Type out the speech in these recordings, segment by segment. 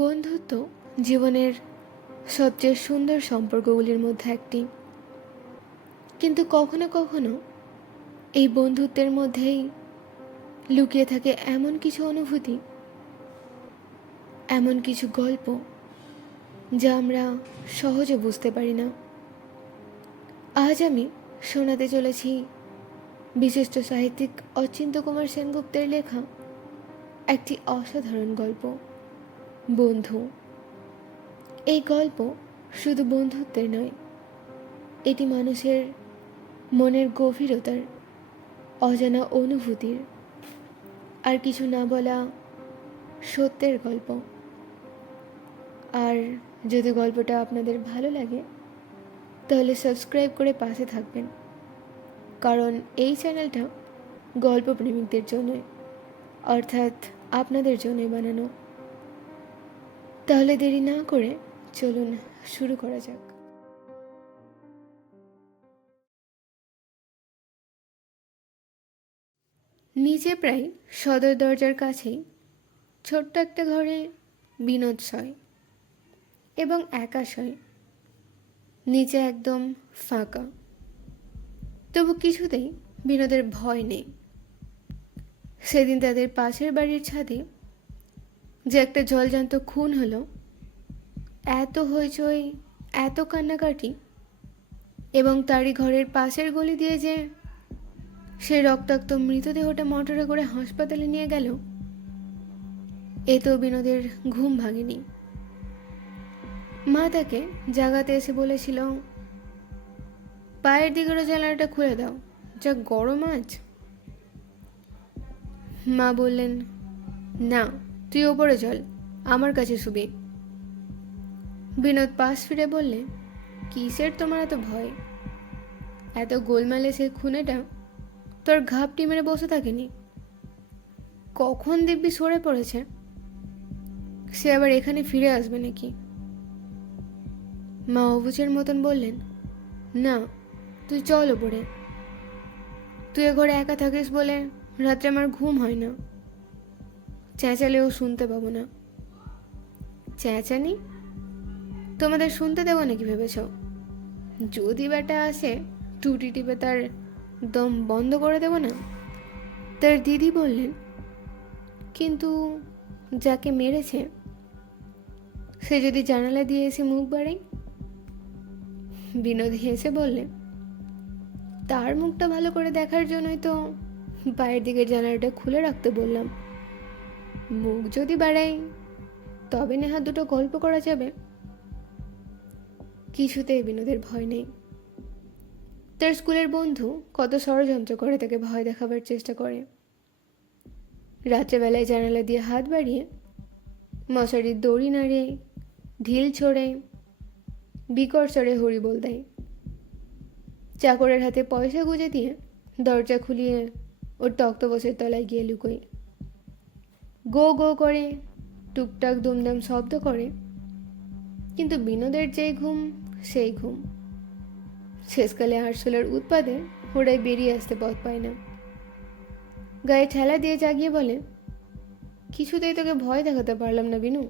বন্ধুত্ব জীবনের সবচেয়ে সুন্দর সম্পর্কগুলির মধ্যে একটি, কিন্তু কখনো কখনো এই বন্ধুত্বের মধ্যেই লুকিয়ে থাকে এমন কিছু অনুভূতি, এমন কিছু গল্প যা আমরা সহজে বুঝতে পারি না। আজ আমি শোনাতে চলেছি বিশিষ্ট সাহিত্যিক অচিন্ত্য কুমার সেনগুপ্তের লেখা একটি অসাধারণ গল্প, বন্ধু। এই গল্প শুধু বন্ধুত্বের নয়, এটি মানুষের মনের গভীরতার, অজানা অনুভূতির আর কিছু না বলা সত্যের গল্প। আর যদি গল্পটা আপনাদের ভালো লাগে তাহলে সাবস্ক্রাইব করে পাশে থাকবেন, কারণ এই চ্যানেলটা গল্প প্রেমিকদের জন্যই, অর্থাৎ আপনাদের জন্যই বানানো। তাহলে দেরি না করে চলুন শুরু করা যাক। নিচে প্রায় সদর দরজার কাছেই ছোট্ট একটা ঘরে বিনোদ শয়, এবং একা শয়। নিচে একদম ফাঁকা, তবু কিছুতেই বিনোদের ভয় নেই। সেদিন তাদের পাশের বাড়ির ছাদে যে একটা জলজান্ত খুন হলো, এত হইচই, এত কান্নাকাটি, এবং তারই ঘরের পাশের গলি দিয়ে যে সে রক্তাক্ত মৃতদেহটা মোটরে করে হাসপাতালে নিয়ে গেল, এ তো বিনোদের ঘুম ভাঙেনি। মা তাকে জাগাতে এসে বলেছিল, পায়ের দিকের জানালাটা খুলে দাও, যা গরম আজ। মা বললেন, না, তুই ওপরে চল, আমার কাছে শুবি। বিনোদ পাশ ফিরে বললে, কিসের তোমার এত ভয়? এত গোলমালে সে খুনেটা তোর ঘাপটি মেরে বসে থাকেনি? কখন দিব্যি সরে পড়েছে, সে আবার এখানে ফিরে আসবে নাকি? মা অবুঝের মতন বললেন, না, তুই চল ওপরে। তুই এ ঘরে একা থাকিস বলে রাত্রে আমার ঘুম হয় না। চেঁচালেও শুনতে পাবো না। চেঁচানি তোমাদের শুনতে দেবো নাকি ভেবেছ? যদি বেটা আসে টুটি টিপে তার দম বন্ধ করে দেব না? তার দিদি বললেন, কিন্তু যাকে মেরেছে সে যদি জানালা দিয়ে এসে মুখ বাড়ায়? বিনোদ হেসে বললে, তার মুখটা ভালো করে দেখার জন্যই তো পায়ের দিকের জানালাটা খুলে রাখতে বললাম। মুখ যদি বাড়াই তবে নেহা দুটো গল্প করা যাবে। কিছুতেই বিনোদের ভয় নেই। তার স্কুলের বন্ধু কত ষড়যন্ত্র করে তাকে ভয় দেখাবার চেষ্টা করে। রাত্রেবেলায় জানালা দিয়ে হাত বাড়িয়ে, মশারির দড়ি নাড়ে, ঢিল ছোড়ে, বিকট স্বরে হরিবোল দেয়। চাকরের হাতে পয়সা গুঁজে দিয়ে দরজা খুলিয়ে ওর তক্তপোষের তলায় গিয়ে লুকোয়। গো গো করে টুকটাক দুমদাম শব্দ করে, কিন্তু বিনোদের যেই ঘুম সেই ঘুম। শেষকালে আরশোলার উৎপাদে ওরাই বেরিয়ে আসতে পথ পায় না। গায়ে ঠেলা দিয়ে জাগিয়ে বলে, কিছুতেই তোকে ভয় দেখাতে পারলাম না বিনু।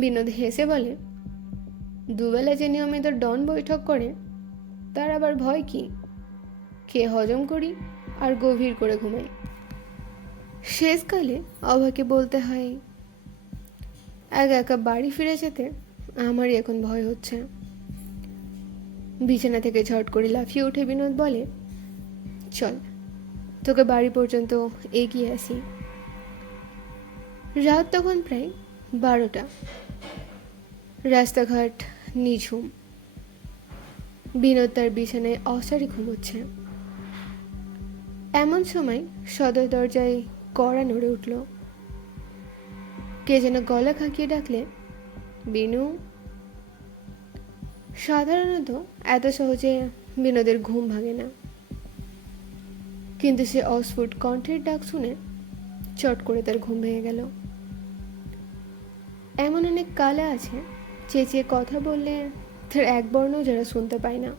বিনোদ হেসে বলে, দুবেলা যে নিয়মিত ডন বৈঠক করে তার আবার ভয় কি? খেয়ে হজম করি আর গভীর করে ঘুমাই। শেষকালে অভাকে বলতে হয়, একা একা বাড়ি ফিরে যেতে আমারই এখন ভয় হচ্ছে। বিছানা থেকে ঝট করে লাফিয়ে উঠে বিনোদ বলে, চল তোকে বাড়ি পর্যন্ত এগিয়ে আসি। রাত তখন প্রায় 12টা। রাস্তাঘাট নিঝুম। বিনোদ তার বিছানায় অসাড়ে ঘুমোচ্ছে। এমন সময় সদর দরজায় কড়া নড়ে উঠল। কে যেন গলা খাকিয়ে ডাকলে, বিনু। সাধারণত এত সহজে বিনোদের ঘুম ভাঙে না, কিন্তু সে অস্ফুট কণ্ঠের ডাক শুনে চট করে তার ঘুম ভেঙে গেল। এমন অনেক কালা আছে চেঁচিয়ে কথা বললে তার এক বর্ণও যারা শুনতে পায় না,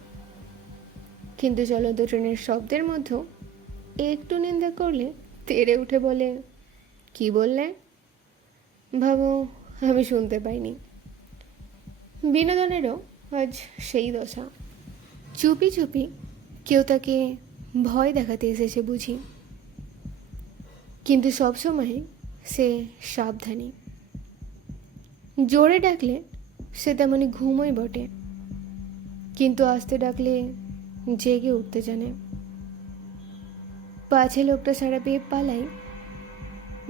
কিন্তু চলন্ত ট্রেনের শব্দের মধ্যেও একটু নিন্দা করলে তেড়ে উঠে বলে, কি বললে? ভাবো আমি শুনতে পাইনি। বিনোদনেরও আজ সেই দশা। চুপি চুপি কেউ তাকে ভয় দেখাতে এসেছে বুঝি, কিন্তু সবসময় সে সাবধানী। জোরে ডাকলে সে তেমনি ঘুমোয় বটে, কিন্তু আস্তে ডাকলে জেগে উঠতে জানে। পাছে লোকটা সারা পেয়ে পালায়,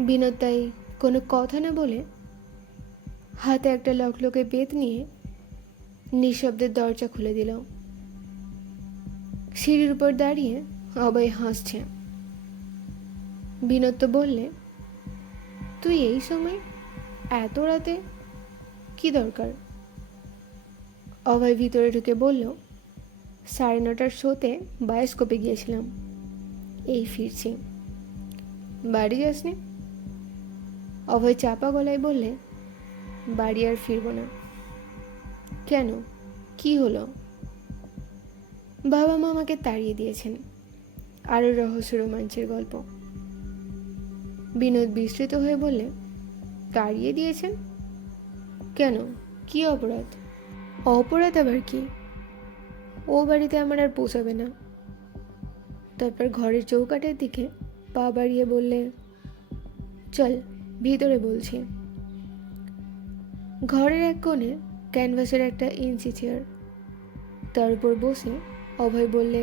বিনোদ তাই কোনো কথা না বলে হাতে একটা লকলকে বেত নিয়ে নিঃশব্দের দরজা খুলে দিল। সিঁড়ির উপর দাঁড়িয়ে অভয় হাসছে। বিনোদ তো বললে, তুই এই সময় এত রাতে কি দরকার? অভয় ভিতরে ঢুকে বলল, 9:30টার শোতে বায়োস্কোপে গিয়েছিলাম, এই ফিরছি। বাড়ি যাসনি? অভয় চাপা গলায় বললে, বাড়ি আর ফিরব না। কেন, কি হলো? বাবা মা আমাকে তাড়িয়ে দিয়েছেন। আরও রহস্য রোমাঞ্চের গল্প। বিনোদ বিস্মৃত হয়ে বললে, তাড়িয়ে দিয়েছেন কেন? কি অপরাধ? অপরাধ আবার কি? ও বাড়িতে আমার আর পোষাবে না। তারপর ঘরের চৌকাঠের দিকে পা বাড়িয়ে বললে, চল ভিতরে বলছি। ঘরের এক কোণে ক্যানভাসের একটা ইঞ্চি চেয়ার, তার উপর বসে অভয় বললে,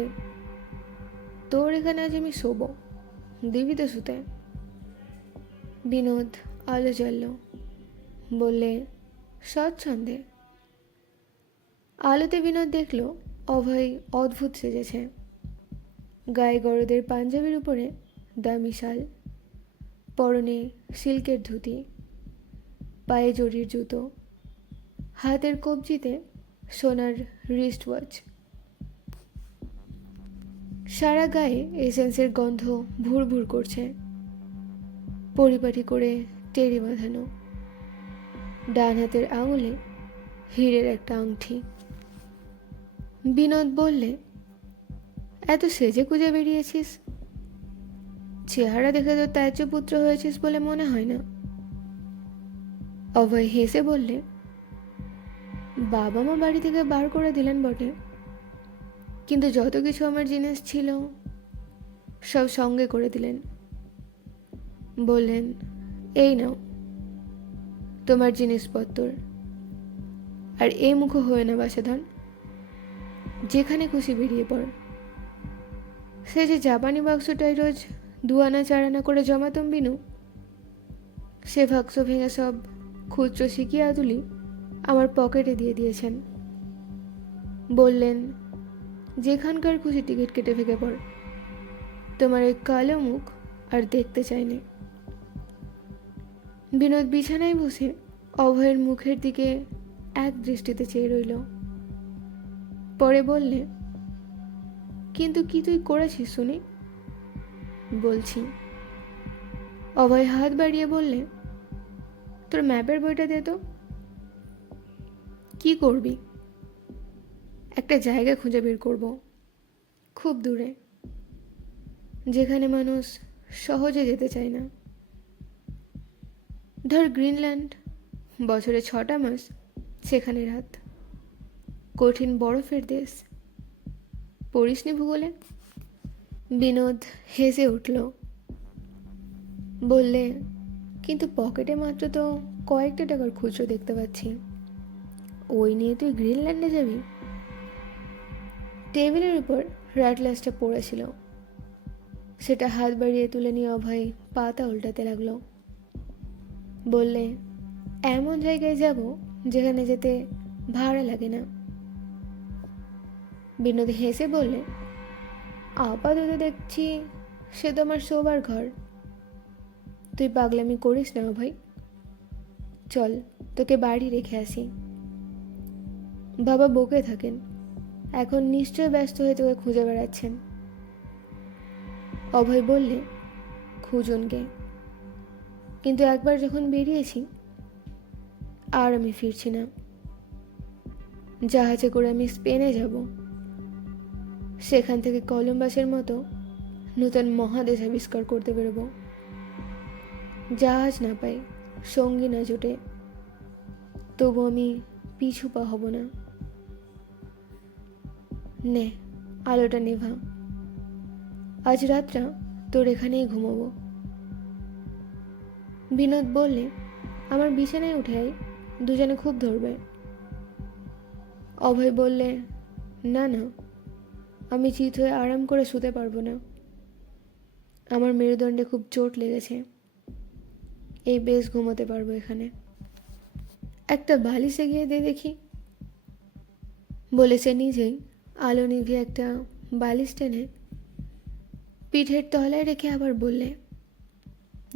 তোর এখানে আজ আমি শোবো, দিবি তো শুতে? বিনোদ আলো জ্বলল, বললে, স্বচ্ছন্দে। আলোতে বিনোদ দেখল অভয় অদ্ভুত সেজেছে। গায়ে গরদের পাঞ্জাবির উপরে দামি শাল, পরনে সিল্কের ধুতি, পায়ে জরির জুতো, হাতের কবজিতে সোনার রিস্ট ওয়াচ। সারা গায়ে এসেন্সের গন্ধ ভুর ভুর করছে। পরিপাটি করে টেরি বাঁধানো, ডান হাতের আঙুলে হীরের একটা আংটি। বিনোদ বললে, এত সেজে কুজে বেরিয়েছিস? চেহারা দেখে তো ত্যায্য পুত্র হয়েছিস বলে মনে হয় না। অভয় হেসে বললে, বাবা মা বাড়ি থেকে বার করে দিলেন বটে, কিন্তু যত কিছু আমার জিনিস ছিল সব সঙ্গে করে দিলেন। বললেন, এই নাও তোমার জিনিসপত্র, আর এই মুখ হয়ে না বাসাধন, যেখানে খুশি বেরিয়ে পড়। সে যে জাপানি বাক্সটাই রোজ 2 আনা 4 আনা করে জমাতম বিনু, সে বাক্স ভেঙে সব খুচরো শিখিয়ে আদুলি আমার পকেটে দিয়ে দিয়েছেন। বললেন, যেখানকার খুশি টিকিট কেটে ভেঙে পড়, তোমার ওই কালো মুখ আর দেখতে চাইনি। বিনোদ বিছানায় বসে অভয়ের মুখের দিকে এক দৃষ্টিতে চেয়ে রইল। পরে বললে, কিন্তু কি তুই করেছিস শুনি? বলছি। অভয় হাত বাড়িয়ে বললে, তোর ম্যাপের বইটা দে তো। কি করবি? একটা জায়গা খুঁজে বের করব, খুব দূরে, যেখানে মানুষ সহজে যেতে চায় না। ধর গ্রিনল্যান্ড, বছরে 6টা মাস সেখানে রাত, কঠিন বরফের দেশ। পড়িসনি ভূগোলে? বিনোদ হেসে উঠল, বললে, কিন্তু পকেটে মাত্র তো কয়েকটা টাকার খুচরো দেখতে পাচ্ছি, ওই নিয়ে তুই গ্রিনল্যান্ডে যাবি? টেবিলের উপর রাটলাসটা পড়েছিল, সেটা হাত বাড়িয়ে তুলে নিয়ে অভয় পাতা উল্টাতে লাগলো। বললে, এমন জায়গায় যাব যেখানে যেতে ভাড়া লাগে না। বিনোদ হেসে বললে, আপাতত দেখছি সে তো আমার শোবার ঘর। তুই পাগলামি করিস না অভয়, চল তোকে বাড়ি রেখে আসি। বাবা বকে থাকেন, এখন নিশ্চয় ব্যস্ত হয়ে তোকে খুঁজে বেড়াচ্ছেন। অভয় বললে, খুঁজুনকে, কিন্তু একবার যখন বেরিয়েছি আর আমি ফিরছি না। জাহাজে করে আমি স্পেনে যাব, সেখান থেকে কলম্বাসের মতো নতুন মহাদেশ আবিষ্কার করতে বেরোবো। জাহাজ না পাই সঙ্গী না জোটে, তবু আমি পিছু পা হব না। নে, আলোটা নেভা। আজ রাতটা তোর এখানেই ঘুমোবো। বিনোদ বললে, আমার বিছানায় উঠে আয়, দুজনে খুব ধরবে। অভয় বললে, না না, আমি চিত হয়ে আরাম করে শুতে পারবো না। আমার মেরুদণ্ডে খুব চোট লেগেছে, এই বেশ ঘুমোতে পারবো এখানে। একটা বালিশে গিয়ে দে দেখি, বলেছে নিজেই আলো নিভিয়ে একটা বালিশ টেনে পিঠের তলায় রেখে আবার বললে,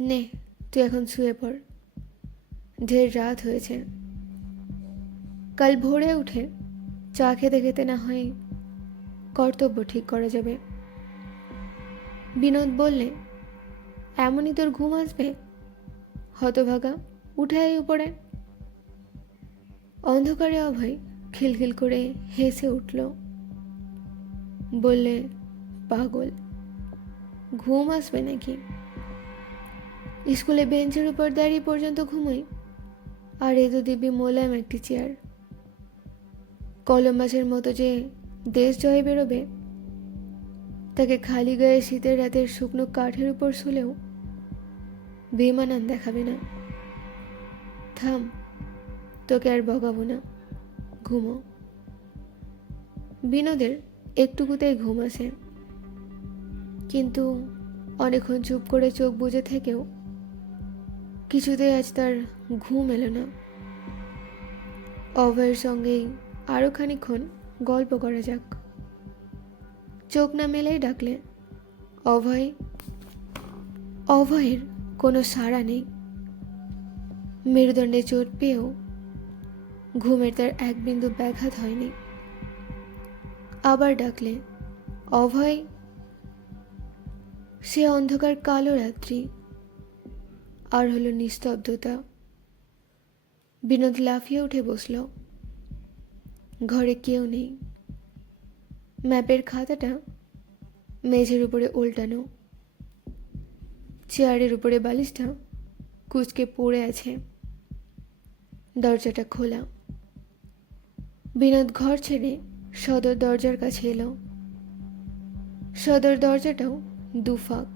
নে তুই এখন শুয়ে পড়, ঢের রাত হয়েছে। কাল ভোরে উঠে চা খেতে খেতে না হয় কর্তব্য ঠিক করা যাবে। বিনোদ বললে, এমনই তোর ঘুম আসবে? হতভাগা, উঠে আয় উপরে। অন্ধকারে অভয় খিলখিল করে হেসে উঠল, বললে, পাগল, ঘুম আসবে নাকি? স্কুলে বেঞ্চের উপর দাঁড়িয়ে পর্যন্ত ঘুমোই, আর এ তো দিব্যি মোলায়েম একটি চেয়ার। কলম্বাসের মতো যে দেশ জয়ে বেরোবে, তাকে খালি গায়ে শীতের রাতের শুকনো কাঠের উপর শুলেও বেমানান দেখাবে না। থাম, তোকে আর বকাবো না, ঘুমো। বিনোদের একটুকুতেই ঘুম আসে, কিন্তু অনেকক্ষণ চুপ করে চোখ বুজে থেকেও কিছুতেই আজ তার ঘুম এলো না। অভয়ের সঙ্গেই আরো খানিকক্ষণ গল্প করা যাক। চোখ না মেলেই ডাকলে, অভয়। অভয়ের কোনো সাড়া নেই। মেরুদণ্ডে চোট পেয়েও ঘুমের তার এক বিন্দু ব্যাঘাত হয়নি। আবার ডাকলে, অভয়। সে অন্ধকার কালো রাত্রি, আর হলো নিস্তব্ধতা। বিনোদ লাফিয়ে উঠে বসল। ঘরে কেউ নেই। ম্যাপের খাতাটা মেঝের উপরে উল্টানো, চেয়ারের উপরে বালিশটা কুঁচকে পড়ে আছে, দরজাটা খোলা। বিনোদ ঘর ছেড়ে সদর দরজার কাছে এলো। সদর দরজাটাও দুফাক।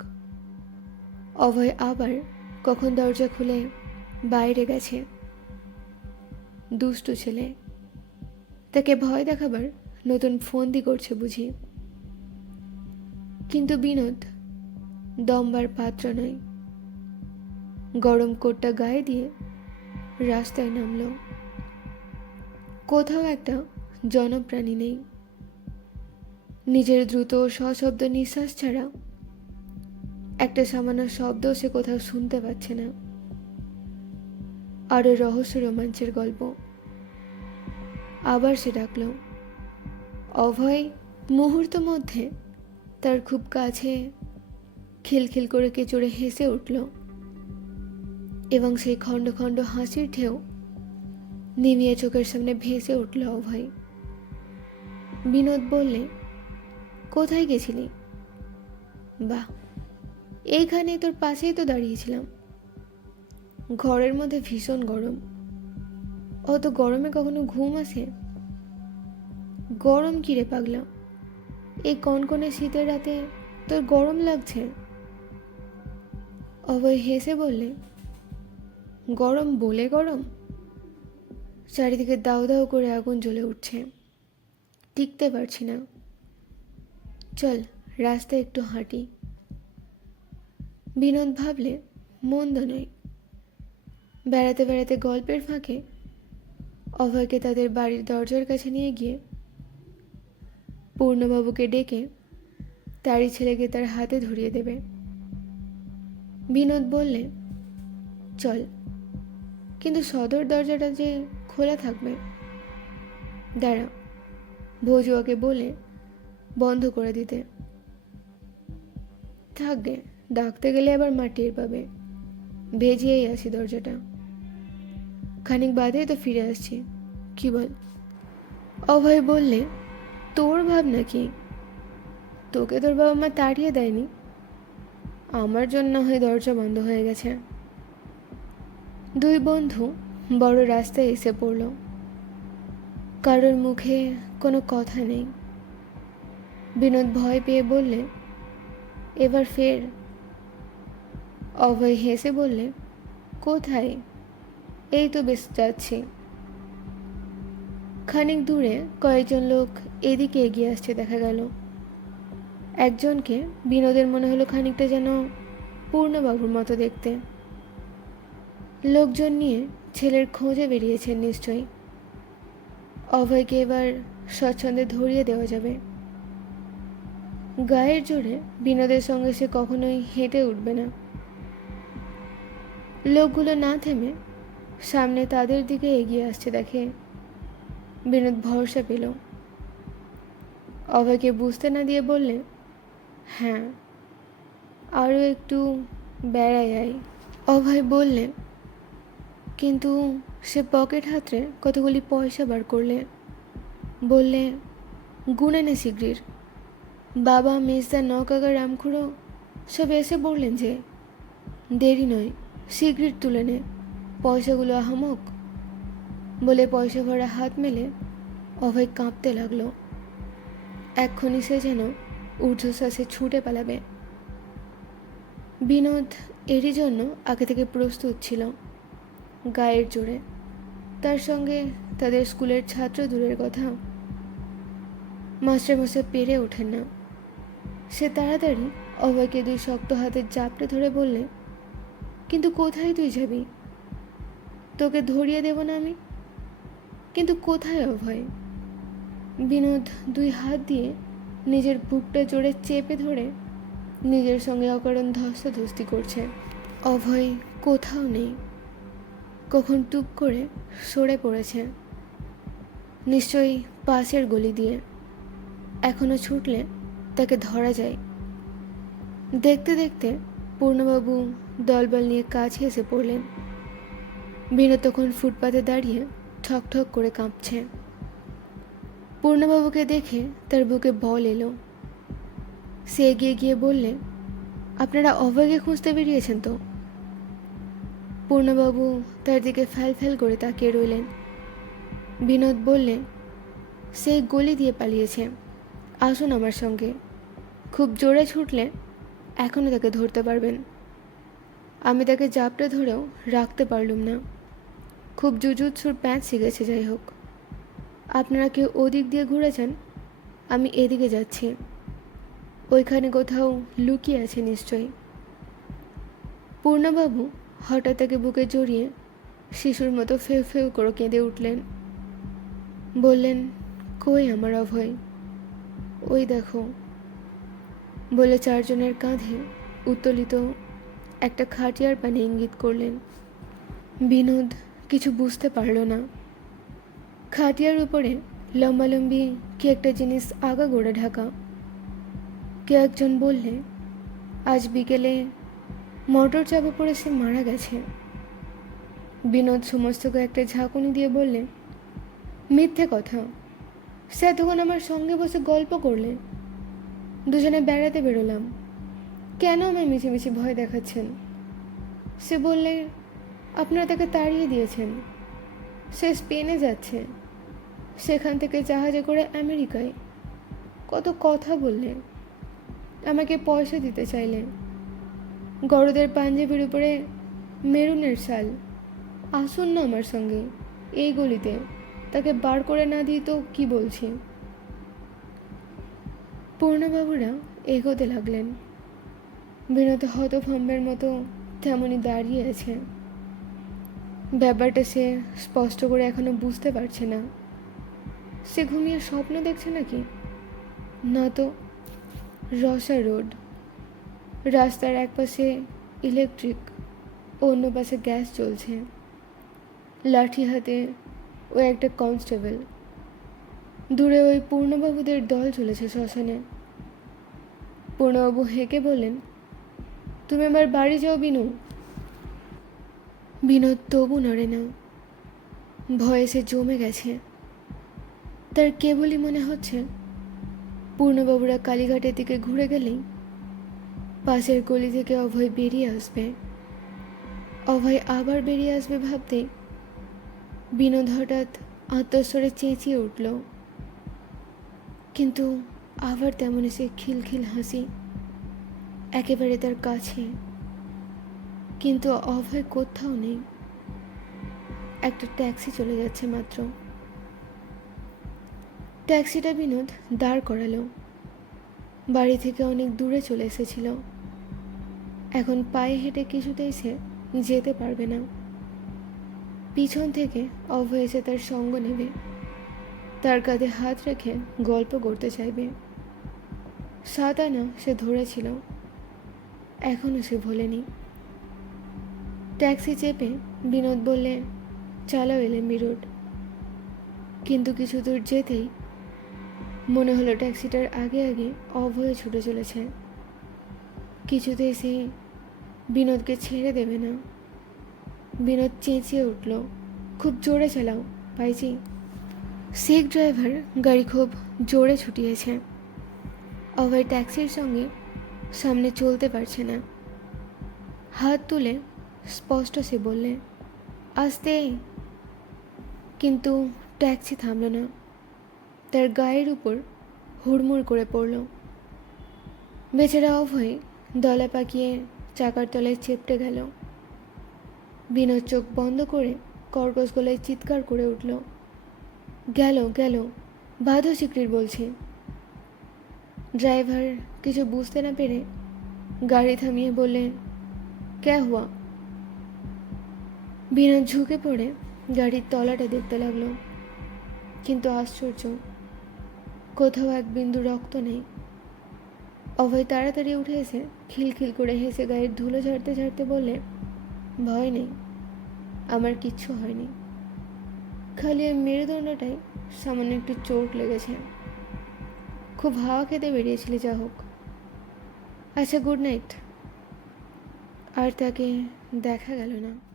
অভয় আবার কখন দরজা খুলে বাইরে গেছে। দুষ্টু ছেলে, তাকে ভয় দেখাবার নতুন ফন্দি করছে বুঝি। কিন্তু বিনোদ দমবার পাত্র নয়। গরম কোটটা গায়ে দিয়ে রাস্তায় নামল। কোথাও একটা জনপ্রাণী নেই। নিজের দ্রুত সশব্দ নিঃশ্বাস ছাড়া একটা সামান্য শব্দ সে কোথাও শুনতে পাচ্ছে না। আরো রহস্য রোমাঞ্চের গল্প। আবার সে ডাকল, অভয়। মুহূর্ত মধ্যে তার খুব কাছে খিলখিল করে কেচড়ে হেসে উঠল, এবং সেই খণ্ড খণ্ড হাসির ঢেউ নিমিয়ে চোখের সামনে ভেসে উঠল অভয়। বিনোদ বললে, কোথায় গেছিলি? বাহ, এইখানে তোর পাশেই তো দাঁড়িয়েছিলাম। ঘরের মধ্যে ভীষণ গরম। অত গরমে কখনো ঘুম আসে? গরম কি রে পাগলা, এই কনকনে শীতের রাতে তোর গরম লাগছে? অভয় হেসে বললে, গরম বলে গরম? চারিদিকে দাউ দাউ করে আগুন জ্বলে উঠছে, টিকতে পারছি না। চল রাস্তায় একটু হাঁটি। বিনোদ ভাবলে, মন্দ নয়। বেড়াতে বেড়াতে গল্পের ফাঁকে অভয়কে তাদের বাড়ির দরজার কাছে নিয়ে গিয়ে পূর্ণবাবুকে ডেকে তারই ছেলেকে তার হাতে ধরিয়ে দেবে। বিনোদ বললে, চল, কিন্তু সদর দরজাটা যে খোলা থাকবে। দাঁড়া, ভৌজুয়াকে বলে বন্ধ করে দিতে। থাকবে, ডাকতে গেলে আবার মা টের পাবে। ভেজিয়েই আসি দরজাটা, খানিক বাদেই তো ফিরে আসছি, কি বল? অভয় বললে, তোর ভাব নাকি? তোকে তোর বাবা মা তাড়িয়ে দেয়নি, আমার জন্য হয় দরজা বন্ধ হয়ে গেছে। দুই বন্ধু বড় রাস্তায় এসে পড়ল। কারোর মুখে কোনো কথা নেই। বিনোদ ভয় পেয়ে বললে, এবার ফের? অভয় হেসে বললে, কোথায়? এই তো বেশ যাচ্ছি। খানিক দূরে কয়েকজন লোক এদিকে এগিয়ে আসছে দেখা গেল। একজনকে বিনোদের মনে হলো খানিকটা যেন পূর্ণবাবুর মতো দেখতে। লোকজন নিয়ে ছেলের খোঁজে বেরিয়েছেন নিশ্চয়ই। অভয়কে এবার স্বচ্ছন্দে ধরিয়ে দেওয়া যাবে। গায়ের জোরে বিনোদের সঙ্গে সে কখনোই হেঁটে উঠবে না। লোকগুলো না থেমে সামনে তাদের দিকে এগিয়ে আসছে দেখে বিনোদ ভরসা পেল। অভয়কে বুঝতে না দিয়ে বললে, হ্যাঁ, আরও একটু বেড়াই আয়। অভয় বললে, কিন্তু সে পকেট হাতড়ে কতগুলি পয়সা বার করলে। বললে, গুনে নে শিগগির। বাবা, মেজদা, নকাকা, রামখুড়ো সব এসে বললেন যে দেরি নয়, শিগগির তুলে নে, পয়সাগুলো আহামক। বলে পয়সা ভরা হাত মেলে অভয় কাঁপতে লাগলো। এক্ষুনি সে যেন ঊর্ধ্বশ্বাসে ছুটে পালাবে। বিনোদ এরই জন্য আগে থেকে প্রস্তুত ছিল। গায়ের জোরে, তার সঙ্গে তাদের স্কুলের ছাত্র দূরের কথা, মাস্টারমশাই পেরে ওঠেন না। সে তাড়াতাড়ি অভয়কে দুই শক্ত হাতে জাপটে ধরে বললে, কিন্তু কোথায় তুই যাবি? তোকে ধরিয়ে দেব না আমি? কিন্তু কোথায় অভয়? বিনোদ দুই হাত দিয়ে নিজের বুকটা জোরে চেপে ধরে নিজের সঙ্গে অকারণ ধস্তাধস্তি করছে। অভয় কোথাও নেই। কখন টুপ করে সরে পড়েছে, নিশ্চয়ই পাশের গলি দিয়ে। এখনো ছুটলে তাকে ধরা যায়। দেখতে দেখতে পূর্ণবাবু দলবল নিয়ে কাছে এসে পড়লেন। বিনোদ তখন ফুটপাতে দাঁড়িয়ে ঠক ঠক করে কাঁপছে। পূর্ণবাবুকে দেখে তার বুকে বল এলো। সে এগিয়ে গিয়ে বললে, আপনারা অভয়কে খুঁজতে বেরিয়েছেন তো? পূর্ণবাবু তার দিকে ফ্যাল ফ্যাল করে তাকিয়ে রইলেন। বিনোদ বললে, সে গলি দিয়ে পালিয়েছে, আসুন আমার সঙ্গে। খুব জোরে ছুটলে এখনও তাকে ধরতে পারবেন। আমি তাকে জাপটে ধরেও রাখতে পারলুম না। খুব জুজুৎসুর প্যাঁচ শিখেছে। যাই হোক, আপনারা কেউ ওদিক দিয়ে ঘুরেছেন, আমি এদিকে যাচ্ছি। ওইখানে কোথাও লুকিয়ে আছে নিশ্চয়ই। পূর্ণবাবু হঠাৎ তাকে বুকে জড়িয়ে শিশুর মতো ফেউ ফেউ করে কেঁদে উঠলেন। বললেন, কই আমার অভয়? ওই দেখো। বলে চারজনের কাঁধে উত্তোলিত একটা খাটিয়ার পানে ইঙ্গিত করলেন। বিনোদ কিছু বুঝতে পারল না। খাটিয়ার উপরে লম্বালম্বি কি একটা জিনিস আগাগোড়া ঢাকা। কে একজন বললে, আজ বিকেলে মোটর চাপা পড়ে সে মারা গেছে। বিনোদ সমস্তকে একটা ঝাঁকুনি দিয়ে বললে, মিথ্যে কথা। সে এতক্ষণ আমার সঙ্গে বসে গল্প করলে। দুজনে বেড়াতে বেরোলাম, কেন আমায় মিছিমিছি ভয় দেখাচ্ছেন? সে বললে, আপনারা তাকে তাড়িয়ে দিয়েছেন, সে স্পেনে যাচ্ছে, সেখান থেকে জাহাজে করে আমেরিকায়। কত কথা বললে, আমাকে পয়সা দিতে চাইলে। গরদের পাঞ্জাবির উপরে মেরুনের শাল। আসুন না আমার সঙ্গে এই গলিতে, তাকে বার করে না দিই তো কি বলছি। পূর্ণবাবুরা এগোতে লাগলেন। বিনোদ হতভম্বের মতো তেমনই দাঁড়িয়ে আছে। ব্যাপারটা সে স্পষ্ট করে এখনো বুঝতে পারছে না। সে ঘুমিয়ে স্বপ্ন দেখছে নাকি? না তো। রসা রোড, রাস্তার এক পাশে ইলেকট্রিক, অন্য পাশে গ্যাস চলছে। লাঠি হাতে ও একটা কনস্টেবল। দূরে ওই পূর্ণবাবুদের দল চলেছে শ্মশানে। পূর্ণবাবু হেঁকে বললেন, তুমি আমার বাড়ি যাও বিনু। বিনোদ তবু নড়ে না। ভয়ে সে জমে গেছে। তার কেবলই মনে হচ্ছে পূর্ণবাবুরা কালীঘাটের দিকে ঘুরে গেলেই পাশের গলি থেকে অভয় বেরিয়ে আসবে। অভয় আবার বেরিয়ে আসবে ভাবতেই বিনোদ হঠাৎ আত্মস্বরে চেঁচিয়ে উঠল। কিন্তু আবার তেমনই সে খিলখিল হাসি, একেবারে তার কাছে। কিন্তু অভয় কোথাও নেই। একটা ট্যাক্সি চলে যাচ্ছে মাত্র। ট্যাক্সিটা বিনোদ দাঁড় করালো। বাড়ি থেকে অনেক দূরে চলে এসেছিল। এখন পায়ে হেঁটে কিছুতেই সে যেতে পারবে না। পিছন থেকে অভয় এসে তার সঙ্গ নেবে, তার কাঁধে হাত রেখে গল্প করতে চাইবে। 7 আনা সে ধরেছিল, এখনও সে ভোলেনি। ট্যাক্সি চেপে বিনোদ বললে, চালাও এলএমবি রোড। কিন্তু কিছু দূর যেতেই মনে হলো ট্যাক্সিটার আগে আগে অভয় ছুটে চলেছে। কিছুতেই সে বিনোদকে ছেড়ে দেবে না। বিনোদ চেঁচিয়ে উঠল, খুব জোরে চালাও ভাইজি। শেখ ড্রাইভার গাড়ি খুব জোরে ছুটিয়েছে। অভয় ট্যাক্সির সঙ্গে সামনে চলতে পারছে না। হাত তুলে স্পষ্ট সে বললে, আস্তে। কিন্তু ট্যাক্সি থামল না। তার গায়ের উপর হুড়মুড় করে পড়ল। বেচারা অভয় দলা পাকিয়ে চাকার তলায় চেপটে গেল। বিনোদ চোখ বন্ধ করে কর্কশ গলায় চিৎকার করে উঠল, গেল গেল, বাঁধো সিকড়ির বলছি। ড্রাইভার কিছু বুঝতে না পেরে গাড়ি থামিয়ে বললেন, ক্যা হুয়া? বিনোদ ঝুঁকে পড়ে গাড়ির তলাটা দেখতে লাগলো। কিন্তু আশ্চর্য, কোথাও এক বিন্দু রক্ত নেই। অভয় তাড়াতাড়ি উঠে এসে খিলখিল করে হেসে গায়ের ধুলো ঝাড়তে ঝাড়তে বললে, ভয় নেই, আমার কিচ্ছু হয়নি। খালি এই মেরুদণ্ডটাই সামান্য একটু চোট লেগেছে। খুব হাওয়া খেতে বেরিয়েছিলি, যা হোক। আচ্ছা, গুড নাইট। আর তাকে দেখা গেল না।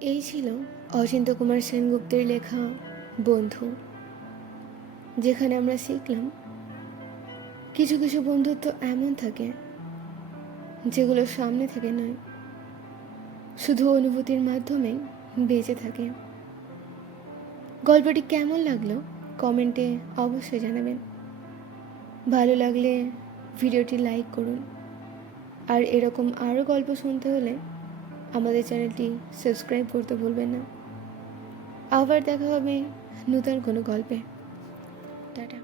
এই ছিল অচিন্ত্য কুমার সেনগুপ্তের লেখা বন্ধু, যেখানে আমরা শিখলাম কিছু কিছু বন্ধুত্ব এমন থাকে যেগুলো সামনে থেকে নয়, শুধু অনুভূতির মাধ্যমেই বেঁচে থাকে। গল্পটি কেমন লাগলো কমেন্টে অবশ্যই জানাবেন। ভালো লাগলে ভিডিওটি লাইক করুন। আর এরকম আরও গল্প শুনতে হলে আমাদের চ্যানেলটি সাবস্ক্রাইব করতে ভুলবেন না। আবার দেখা হবে নতুন কোনো গল্পে। টাটা।